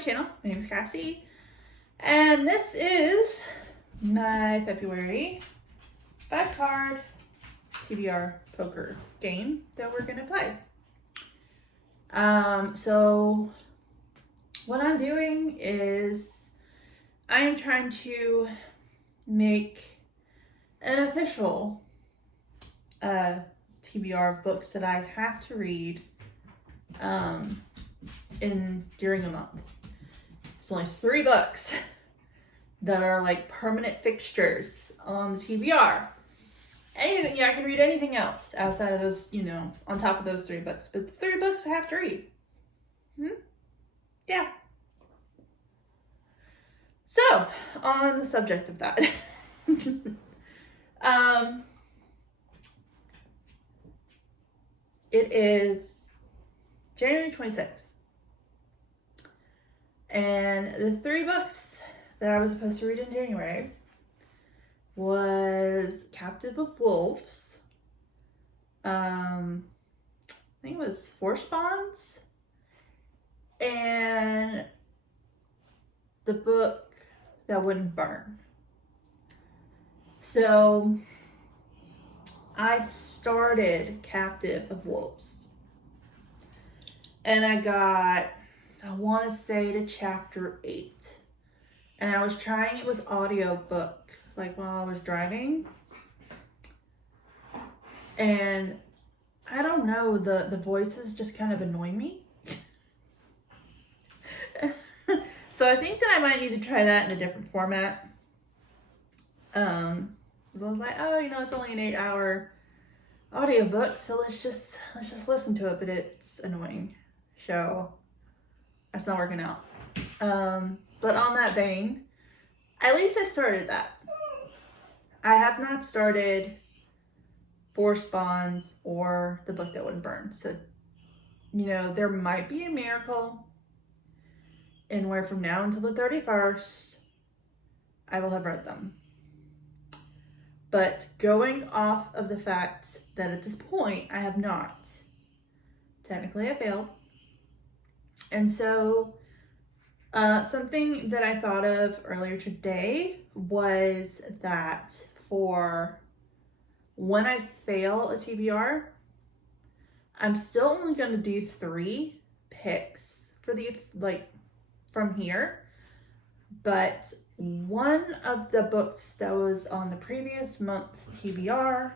channel. My name is Cassie, and this is my February 5-card TBR poker game that we're gonna play. So what I'm doing is I am trying to make an official TBR of books that I have to read during a month. It's only 3 books that are like permanent fixtures on the TBR. Anything, yeah, I can read anything else outside of those, on top of those 3 books. But the 3 books I have to read. Yeah. So, on the subject of that. It is January 26th. And the 3 books that I was supposed to read in January was Captive of Wolves. I think it was Force Bonds. And the book that wouldn't burn. So I started Captive of Wolves. And I got, I want to say, to chapter 8. And I was trying it with audiobook, like while I was driving. And I don't know, the voices just kind of annoy me. So I think that I might need to try that in a different format. I was like, oh, it's only an 8-hour audiobook, so let's just listen to it, but it's annoying. So that's not working out. But on that vein, at least I started that. I have not started Force Bonds or the book that wouldn't burn. So, there might be a miracle in where from now until the 31st, I will have read them. But going off of the fact that at this point, I have not. Technically, I failed. And so, something that I thought of earlier today was that for when I fail a TBR, I'm still only going to do 3 picks for from here. But one of the books that was on the previous month's TBR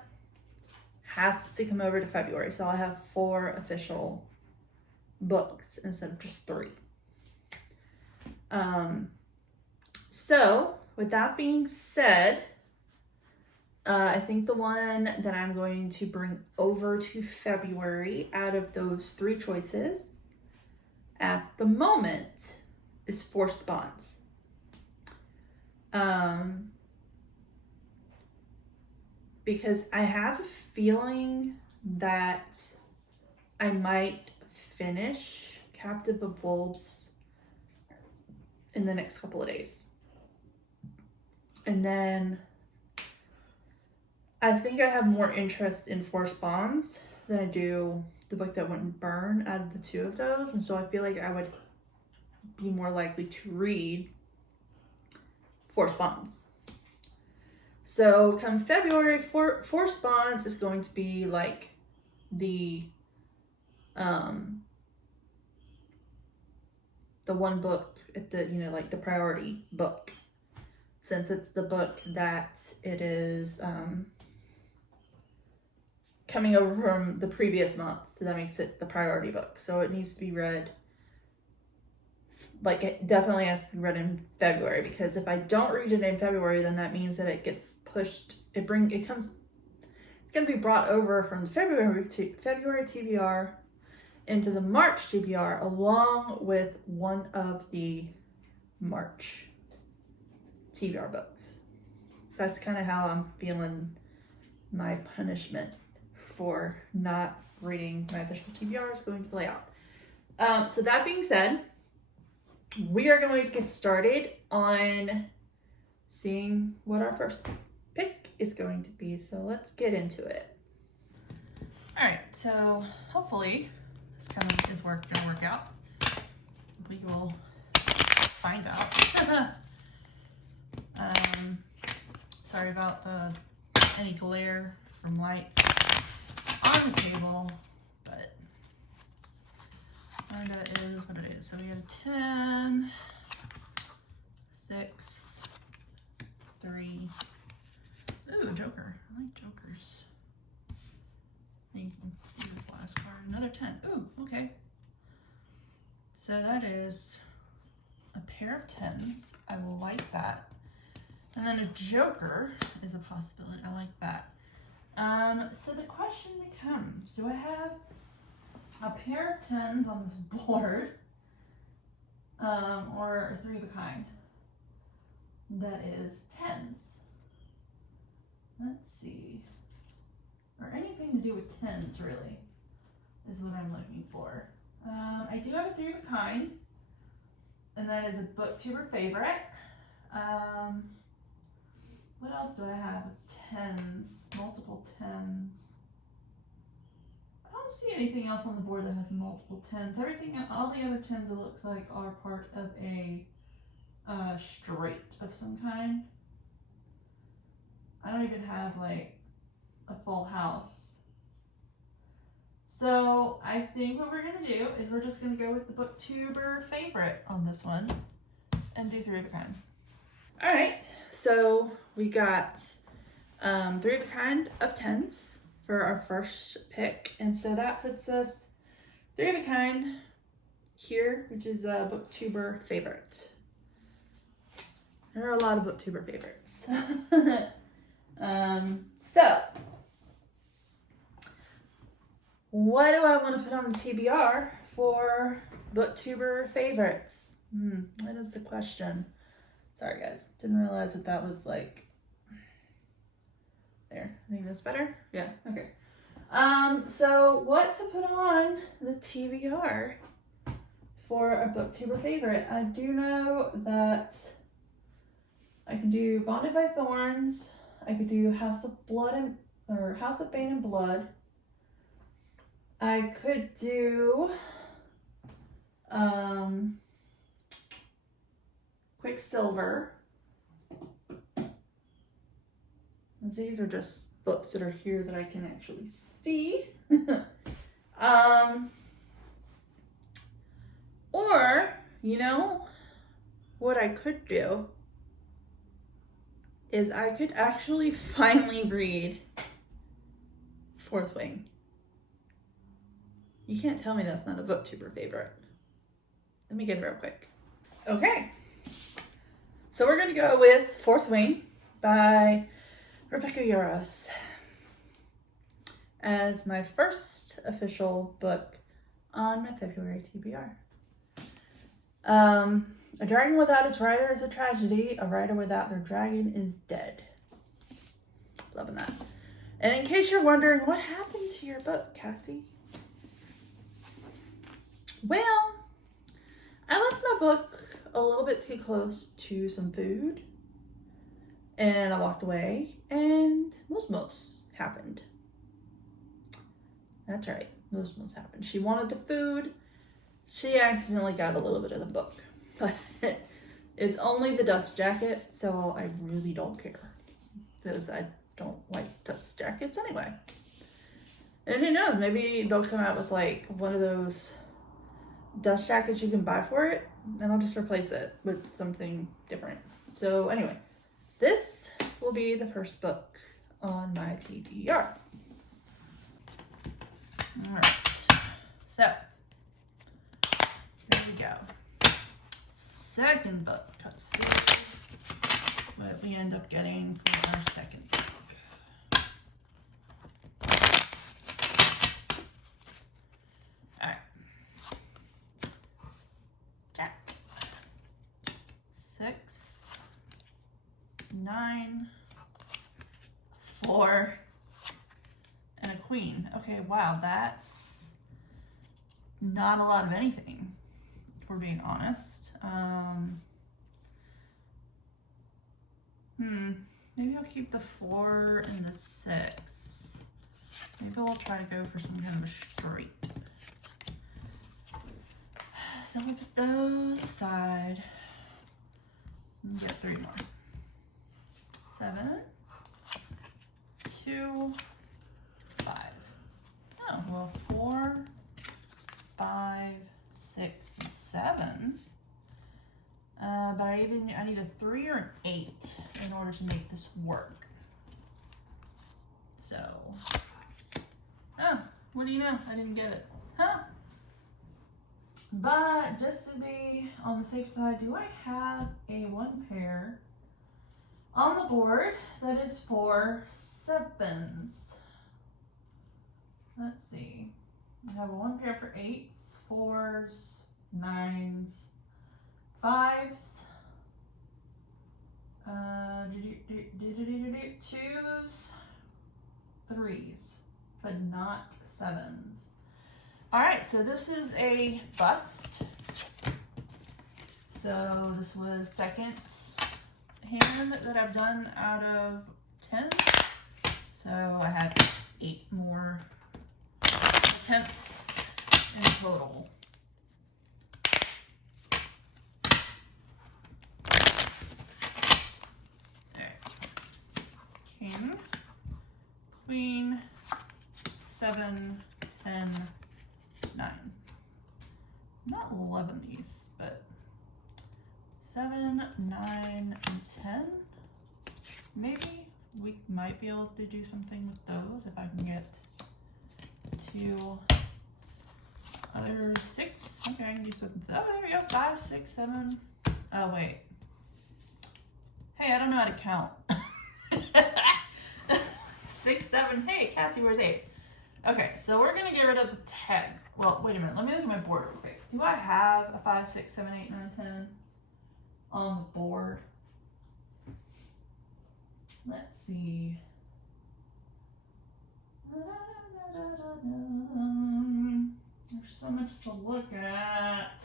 has to come over to February. So I'll have 4 official books instead of just 3. So with that being said, I think the one that I'm going to bring over to February out of those 3 choices at the moment is Force Bonds. Because I have a feeling that I might finish Captive of Wolves in the next couple of days. And then I think I have more interest in Force Bonds than I do the book that wouldn't burn out of the 2 of those. And so I feel like I would be more likely to read Force Bonds. So come February, Force Bonds is going to be like the one book at the, like the priority book, since it's the book that it is coming over from the previous month. So that makes it the priority book. So it needs to be read, it definitely has to be read in February, because if I don't read it in February, then that means that it gets pushed. It's going to be brought over from the February TBR into the March TBR, along with one of the March TBR books. That's kind of how I'm feeling my punishment for not reading my official TBR is going to play out. So that being said, we are going to get started on seeing what our first pick is going to be. So let's get into it. All right, so hopefully this kind of is going to work out. We will find out. Sorry about any glare from lights on the table, but Florida is what it is. So we had a 10, 6, 3. Ooh, Joker. I like Jokers. You can see this last card. Another 10. Ooh, okay. So that is a pair of 10s. I like that. And then a Joker is a possibility. I like that. So the question becomes, do I have a pair of 10s on this board, or a 3 of a kind that is 10s? Let's see. Or anything to do with 10s, really, is what I'm looking for. I do have a 3 of a kind, and that is a booktuber favorite. What else do I have with 10s? Multiple 10s. I don't see anything else on the board that has multiple 10s. Everything, all the other 10s it looks like are part of a straight of some kind. I don't even have like a full house. So I think what we're gonna do is we're just gonna go with the booktuber favorite on this one and do 3 of a kind. All right, so we got 3 of a kind of 10s for our first pick, and so that puts us 3 of a kind here, which is a booktuber favorite. There are a lot of booktuber favorites. So what do I want to put on the TBR for booktuber favorites? That is the question. Sorry guys, didn't realize that was like there. I think that's better. Yeah, okay. So what to put on the TBR for a booktuber favorite? I do know that I can do Bonded by Thorns. I could do House of Blood or House of Bane and Blood. I could do Quicksilver. These are just books that are here that I can actually see. Or, you know, what I could do is I could actually finally read Fourth Wing. You can't tell me that's not a booktuber favorite. Let me get it real quick. Okay. So we're gonna go with Fourth Wing by Rebecca Yarros as my first official book on my February TBR. A dragon without its rider is a tragedy. A rider without their dragon is dead. Loving that. And in case you're wondering, what happened to your book, Cassie? Well, I left my book a little bit too close to some food, and I walked away, and Mosmos happened. That's right, Mosmos happened. She wanted the food. She accidentally got a little bit of the book, but it's only the dust jacket, so I really don't care because I don't like dust jackets anyway. And who knows, maybe they'll come out with like one of those dust jackets you can buy for it, and I'll just replace it with something different. So anyway, this will be the first book on my TBR. All right, so there we go. Second book. Let's see what we end up getting for our second book. All right. Jack. 6, 9, 4, and a queen. Okay, wow, that's not a lot of anything, if we're being honest. Maybe I'll keep the 4 and the 6. Maybe we'll try to go for some kind of a straight. So we'll put those aside. And get 3 more. 7, 2, 5. Oh, well, 4, 5, 6, and 7. But I need a 3 or an 8 in order to make this work. So, oh, what do you know? I didn't get it. Huh? But just to be on the safe side, do I have a 1 pair on the board that is for 7s? Let's see. I have a 1 pair for 8s, 4s, 9s, 5s, 2s, 3s, but not 7s. All right, so this is a bust. So this was second hand that I've done out of 10. So I have 8 more attempts in total. King, Queen, 7, 10, 9. I'm not loving these, but 7, 9, and 10. Maybe we might be able to do something with those if I can get 2 other 6. Okay, I can do something. Oh, there we go. 5, 6, 7. Oh, wait. Hey, I don't know how to count. 6, 7. Hey, Cassie, where's 8? Okay, so we're gonna get rid of the 10. Well, wait a minute. Let me look at my board real quick. Do I have a 5, 6, 7, 8, 9, 10 on the board? Let's see. There's so much to look at.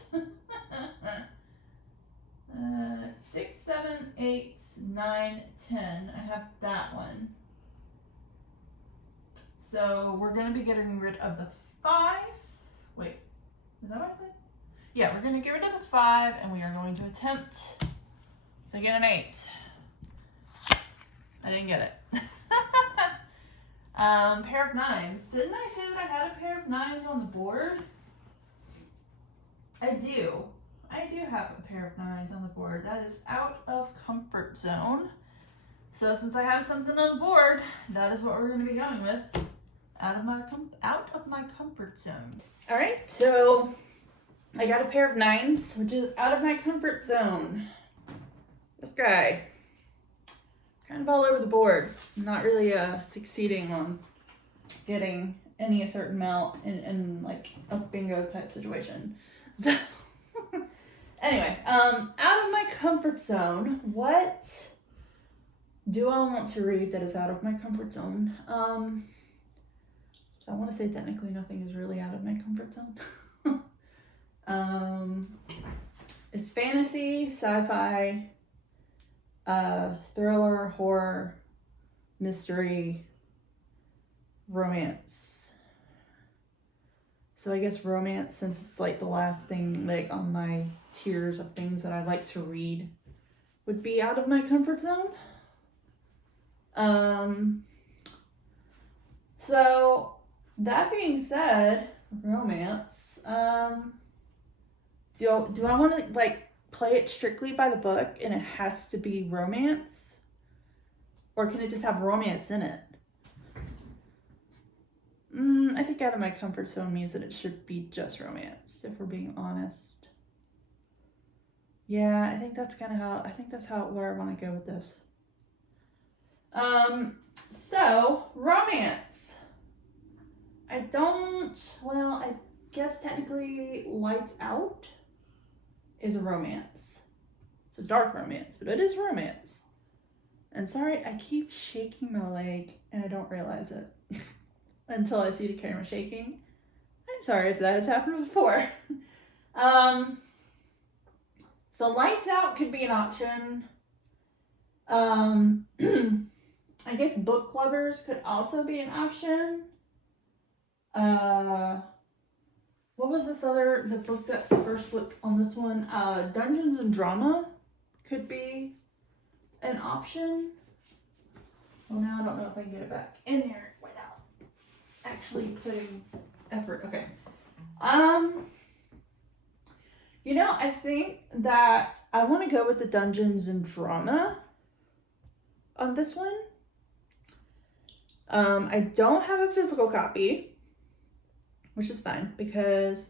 6, 7, 8, 9, 10. I have that one. So we're going to be getting rid of the 5. Wait, is that what I said? Yeah, we're going to get rid of the 5, and we are going to attempt to get an 8. I didn't get it. Pair of 9s. Didn't I say that I had a pair of 9s on the board? I do. I do have a pair of 9s on the board. That is out of comfort zone. So since I have something on the board, that is what we're going to be going with. Out of my comfort zone. All right, so I got a pair of 9s, which is out of my comfort zone. This guy, kind of all over the board. Not really succeeding on getting any a certain amount in like a bingo type situation. So anyway, out of my comfort zone, what do I want to read that is out of my comfort zone? I want to say technically nothing is really out of my comfort zone. It's fantasy, sci-fi, thriller, horror, mystery, romance. So I guess romance, since it's like the last thing like on my tiers of things that I like to read, would be out of my comfort zone. So that being said, romance. Do I want to like play it strictly by the book and it has to be romance, or can it just have romance in it? I think out of my comfort zone means that it should be just romance, if we're being honest. Yeah, I think that's where I want to go with this. So romance. I guess technically Lights Out is a romance. It's a dark romance, but it is romance. And sorry, I keep shaking my leg and I don't realize it until I see the camera shaking. I'm sorry if that has happened before. So Lights Out could be an option. I guess book clubbers could also be an option. What was the first book on this one? Dungeons and Drama could be an option. Well, now I don't know if I can get it back in there without actually putting effort. Okay. You know, I think that I want to go with the Dungeons and Drama on this one. I don't have a physical copy, which is fine because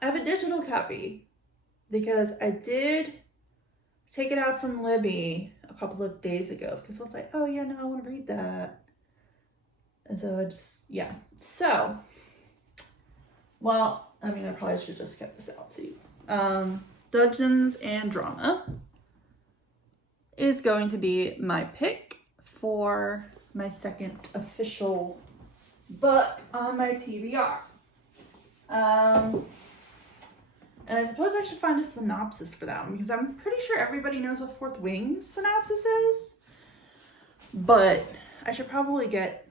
I have a digital copy because I did take it out from Libby a couple of days ago because I was like, oh yeah, no, I want to read that. And so I just, yeah. So, well, I mean, I probably should just kept this out too. Dungeons and Drama is going to be my pick for my second official book on my TBR. And I suppose I should find a synopsis for that one because I'm pretty sure everybody knows what Fourth Wing's synopsis is. But I should probably get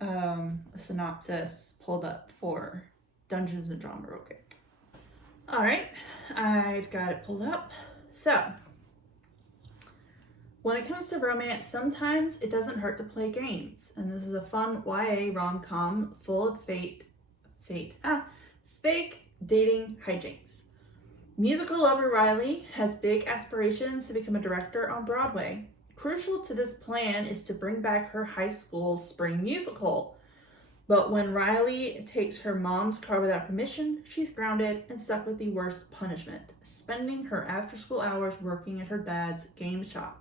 a synopsis pulled up for Dungeons and Drama real quick. All right, I've got it pulled up. So, when it comes to romance, sometimes it doesn't hurt to play games. And this is a fun YA rom-com full of fake dating hijinks. Musical lover Riley has big aspirations to become a director on Broadway. Crucial to this plan is to bring back her high school spring musical. But when Riley takes her mom's car without permission, she's grounded and stuck with the worst punishment, spending her after-school hours working at her dad's game shop.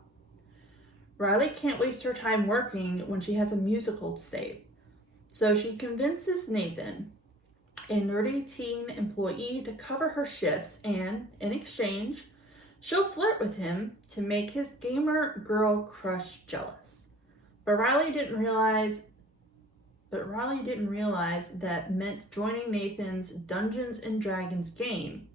Riley can't waste her time working when she has a musical to save. So she convinces Nathan, a nerdy teen employee, to cover her shifts, and in exchange, she'll flirt with him to make his gamer girl crush jealous. But Riley didn't realize that meant joining Nathan's Dungeons and Dragons game,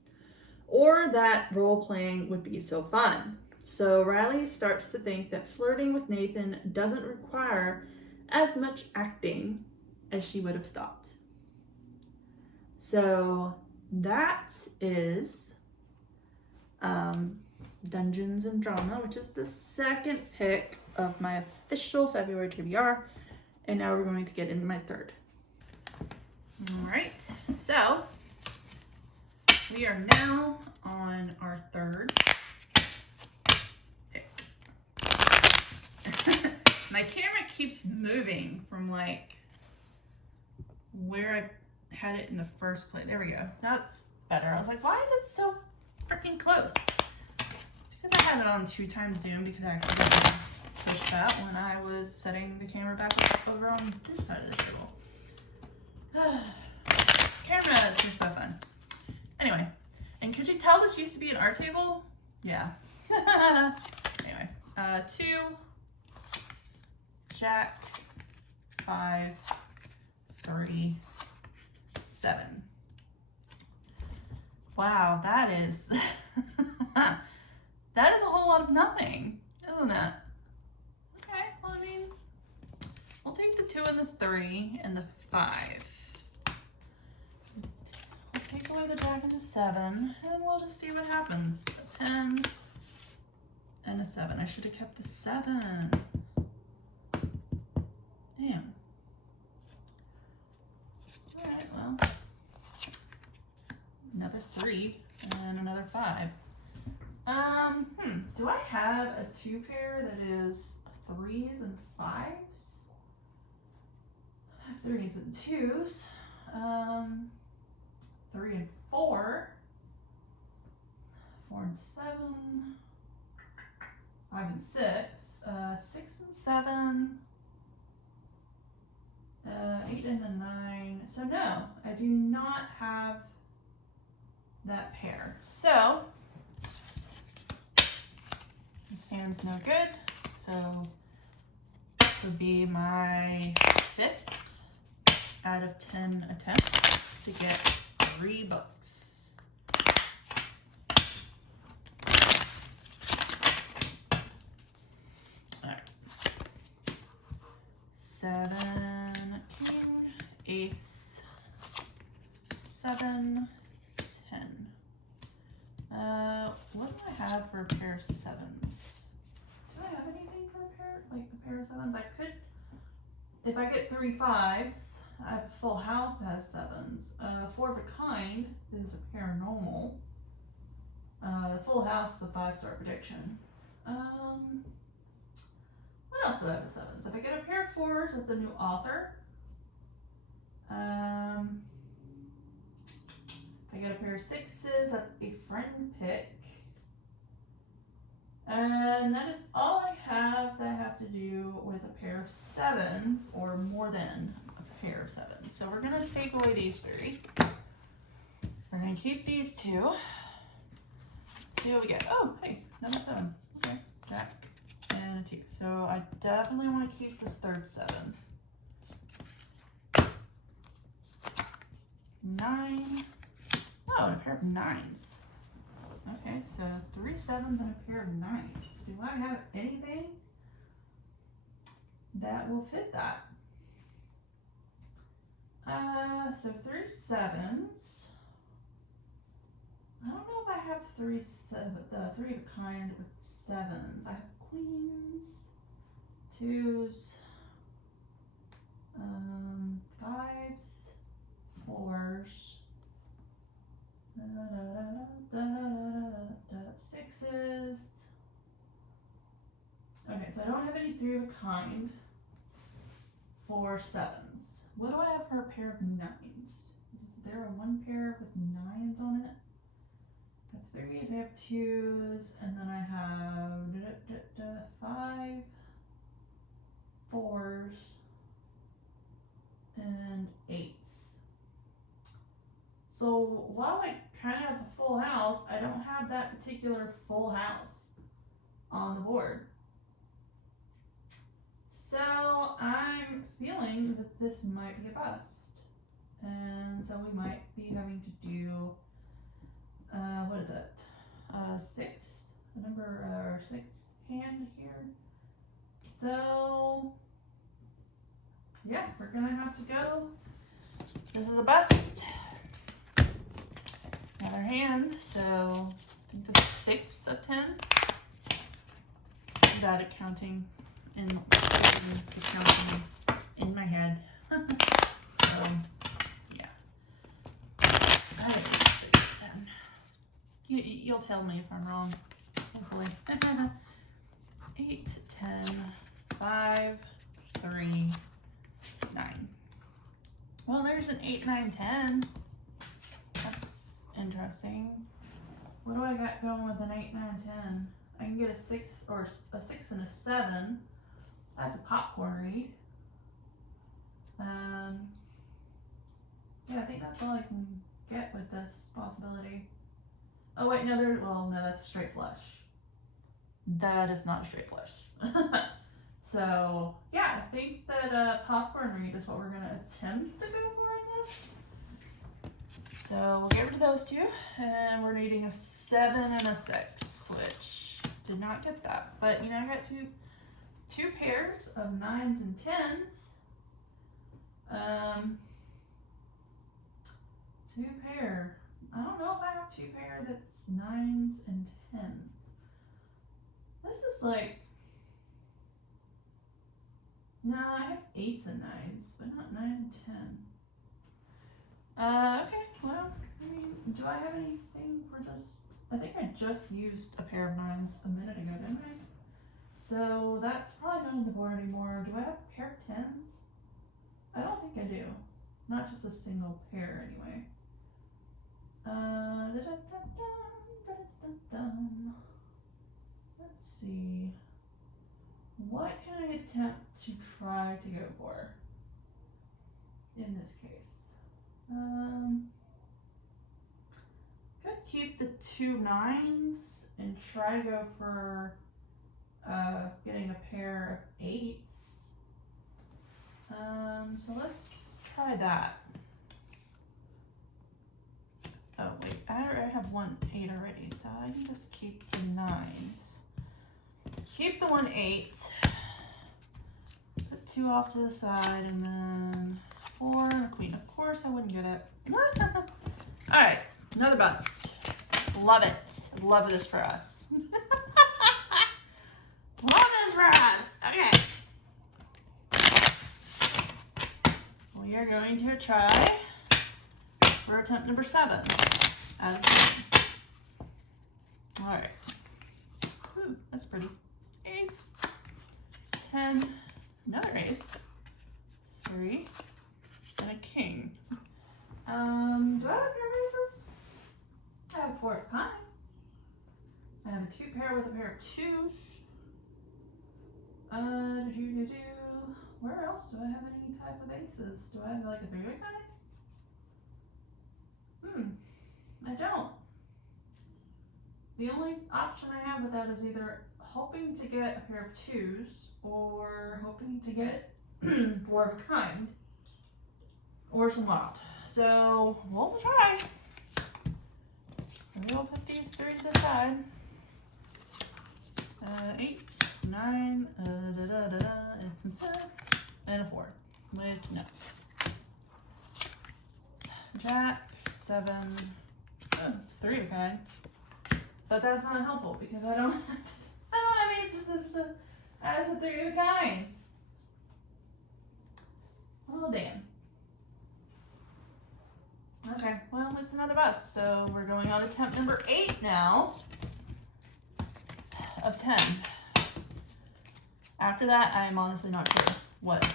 or that role-playing would be so fun. So Riley starts to think that flirting with Nathan doesn't require as much acting as she would have thought. So that is Dungeons and Drama, which is the second pick of my official February TBR. And now we're going to get into my third. All right, so we are now on our third pick. My camera keeps moving from like where I had it in the first place. There we go. That's better. I was like, why is it so freaking close? It's because I had it on 2x zoom because I accidentally pushed that when I was setting the camera back over on this side of the table. Cameras are so fun. Anyway, and could you tell this used to be an art table? Yeah. Anyway, 2, Jack, 5, 3, 7. Wow, that is that is a whole lot of nothing, isn't it? Okay, well, I mean, we'll take the 2 and the 3 and the 5. We'll take away the Jack and the 7, and then we'll just see what happens. A 10 and a 7. I should have kept the 7. Damn. Alright, well, another 3 and another 5. Do I have a 2 pair that is 3s and 5s? I have 3s and 2s. 3 and 4. 4 and 7. 5 and 6. 6 and 7. 8 and a 9. So no, I do not have that pair. So this hand's no good. So this would be my 5th out of 10 attempts to get 3 books. All right. 7, king, ace, 7, 10. What do I have for a pair of sevens? Do I have anything for a pair of sevens? I could, if I get 3 5s, I have a full house that has sevens. 4 of a kind is a pair normal. The full house is a 5-star prediction. What else do I have with sevens? If I get a pair of 4s, that's a new author. If I get a pair of 6s, that's a friend pick. And that is all I have that have to do with a pair of 7s or more than a pair of 7s. So we're gonna take away these 3. We're gonna keep these 2. See what we get. Oh, hey, another 7. Okay, Jack and a 2. So I definitely want to keep this third 7. 9. Oh, and a pair of 9s. Okay, so 3 7s and a pair of 9s. Do I have anything that will fit that? So 3 7s. I don't know if I have 3 of a kind with 7s. I have queens, 2s, 5s, 4s, 6s. Okay, so I don't have any 3 of a kind for 7s. What do I have for a pair of 9s? Is there a 1 pair with 9s on it? I have 3s, I have 2s, and then I have 5, 4s, and 8s. So while I kind of have a full house, I don't have that particular full house on the board. So I'm feeling that this might be a bust. And so we might be having to do what is it? 6, a number or 6 hand here. So yeah, we're gonna have to go. This is a bust. Another hand. So I think this is 6 of 10. Without it counting and the counting in my head. So yeah, that is 6 of 10. You'll tell me if I'm wrong, hopefully. 8, 10, 5, 3, 9. Well, there's an 8, 9, 10. That's interesting. What do I got going with an 8, 9, 10? I can get a 6 or a 6 and a 7. That's a popcorn read. Yeah, I think that's all I can get with this possibility. Oh wait, no, no, that's straight flush. That is not a straight flush. So yeah, I think that popcorn read is what we're gonna attempt to go for in this. So we'll get rid of those 2, and we're needing a 7 and a 6, which did not get that. But you know, I got two pairs of 9s and 10s. 2 pair. I don't know if I have 2 pair that's 9s and 10s. This is like, no, I have 8s and 9s, but not 9 and 10. Okay, well, I mean, do I have anything for just, I think I just used a pair of 9s a minute ago, didn't I? So that's probably not on the board anymore. Do I have a pair of 10s? I don't think I do. Not just a single pair anyway. Let's see. What can I attempt to try to go for in this case? Could keep the 2 9s and try to go for getting a pair of 8s. So let's try that. Oh wait, I have 1 8 already, so I can just keep the 9s. Keep the 1 8. Put 2 off to the side, and then 4 and a queen. Of course I wouldn't get it. Alright, another bust. Love it. Love this for us. Love this for us. Okay. We are going to try for attempt number 7 out of 10. All right. Ooh, that's pretty. Ace. 10. Another ace. 3. And a king. Do I have a pair of aces? I have 4 of kind. I have a 2 pair with a pair of 2s. Where else do I have any type of aces? Do I have like a very kind? I don't. The only option I have with that is either hoping to get a pair of 2s or hoping to get 4 of a kind or some wild. So we'll try. And we'll put these 3 to the side. 8, 9, and a 4. Which, no. Jack, 7, 3 of a kind. But that's not helpful because I don't have aces as a 3 of a kind. Oh, damn. Okay, well, it's another bust. So we're going on attempt number 8 now of 10. After that, I'm honestly not sure what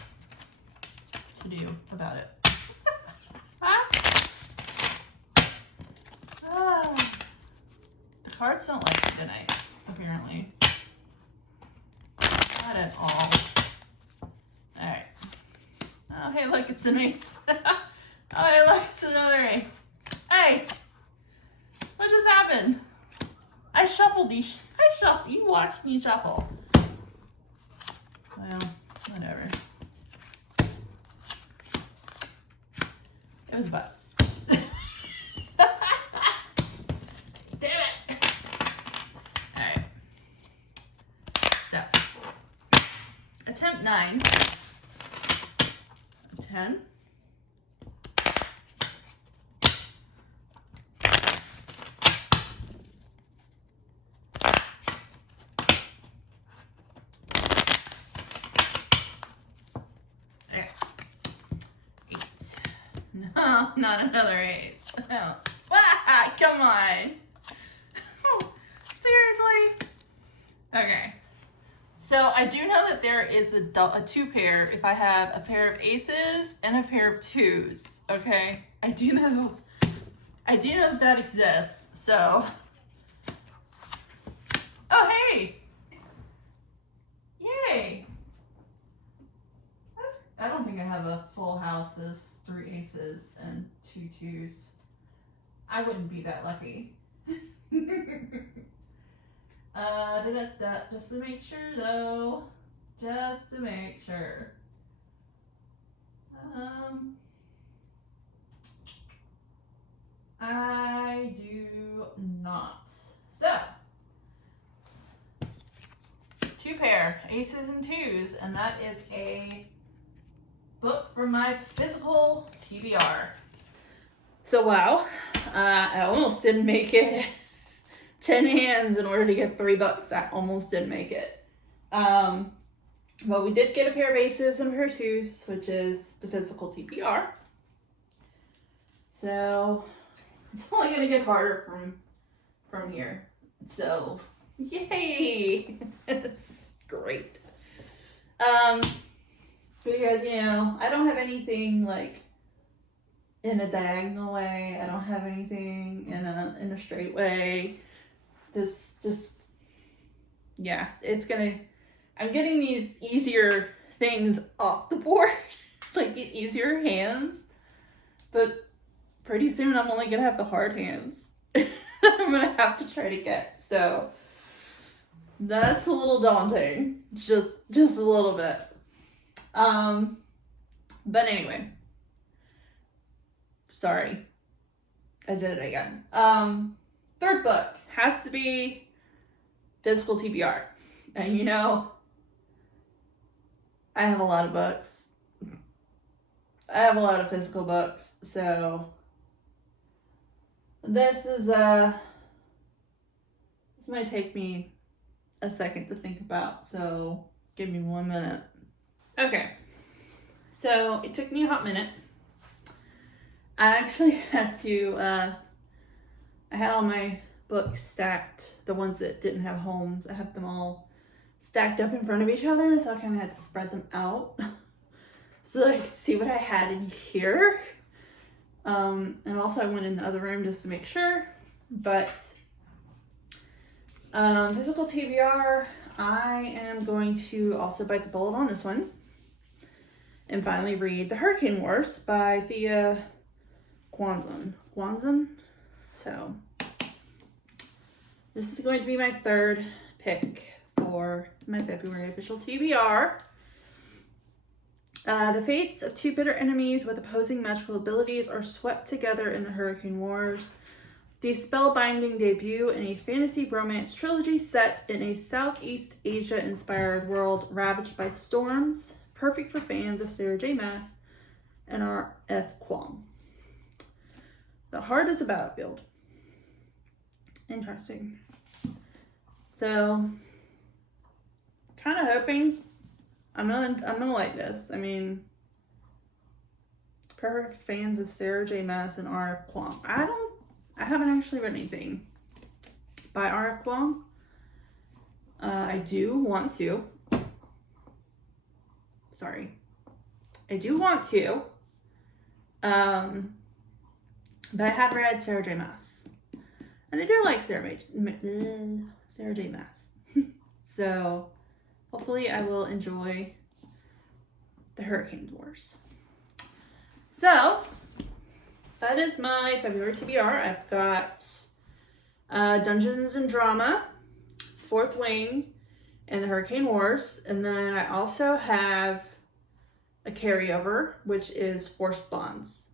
to do about it. The cards don't like me tonight, apparently. Not at all. Alright. Oh, hey, look, it's an ace. Oh, hey, look, it's another ace. Hey! What just happened? I shuffled these. You watched me shuffle. Well, whatever. It was a bust. Damn it! Alright. So, attempt 9 of 10. No, not another ace. Oh. Ah, come on. Seriously? Okay. So I do know that there is a 2 pair if I have a pair of aces and a pair of 2s. Okay? I do know that exists. So. Oh, hey. Yay. I don't think I have a full house as 3 aces and 2 2s. I wouldn't be that lucky. Just to make sure though. Just to make sure. I do not. So 2 pair, aces and 2s, and that is a book from my physical TBR. So wow, I almost didn't make it 10 hands in order to get $3. I almost didn't make it. But we did get a pair of aces and a pair of 2s, which is the physical TBR. So it's only gonna get harder from here. So yay! It's great. Because, I don't have anything like in a diagonal way. I don't have anything in a straight way. I'm getting these easier things off the board, like these easier hands. But pretty soon I'm only gonna have the hard hands that I'm gonna have to try to get. So that's a little daunting, just a little bit. But anyway, sorry, I did it again. Third book has to be physical TBR. And I have a lot of books. I have a lot of physical books, so this is This might take me a second to think about, so give me 1 minute. Okay, so it took me a hot minute. I actually had to, I had all my books stacked, the ones that didn't have homes. I have them all stacked up in front of each other, so I kind of had to spread them out so that I could see what I had in here. And also I went in the other room just to make sure, but physical TBR, I am going to also bite the bullet on this one and finally read The Hurricane Wars by Thea Guanzon. So this is going to be my third pick for my February official TBR. The fates of two bitter enemies with opposing magical abilities are swept together in the Hurricane Wars. The spellbinding debut in a fantasy romance trilogy set in a Southeast Asia-inspired world ravaged by storms, perfect for fans of Sarah J. Maas and R.F. Kuang. The heart is a battlefield. Interesting. So, kind of hoping I'm gonna like this. I mean, perfect for fans of Sarah J. Maas and R.F. Kuang. I haven't actually read anything by R.F. Kuang. I do want to. I do want to. But I have read Sarah J. Maas. And I do like Sarah J. Maas. So, hopefully I will enjoy the Hurricane Wars. So, that is my February TBR. I've got Dungeons and Drama, Fourth Wing, and the Hurricane Wars. And then I also have a carryover, which is Forced Bonds.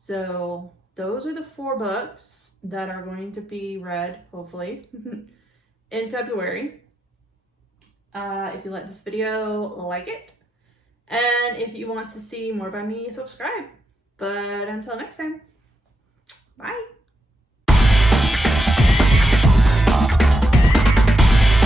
So those are the 4 books that are going to be read, hopefully, in February. If you like this video, like it. And if you want to see more by me, subscribe. But until next time, bye.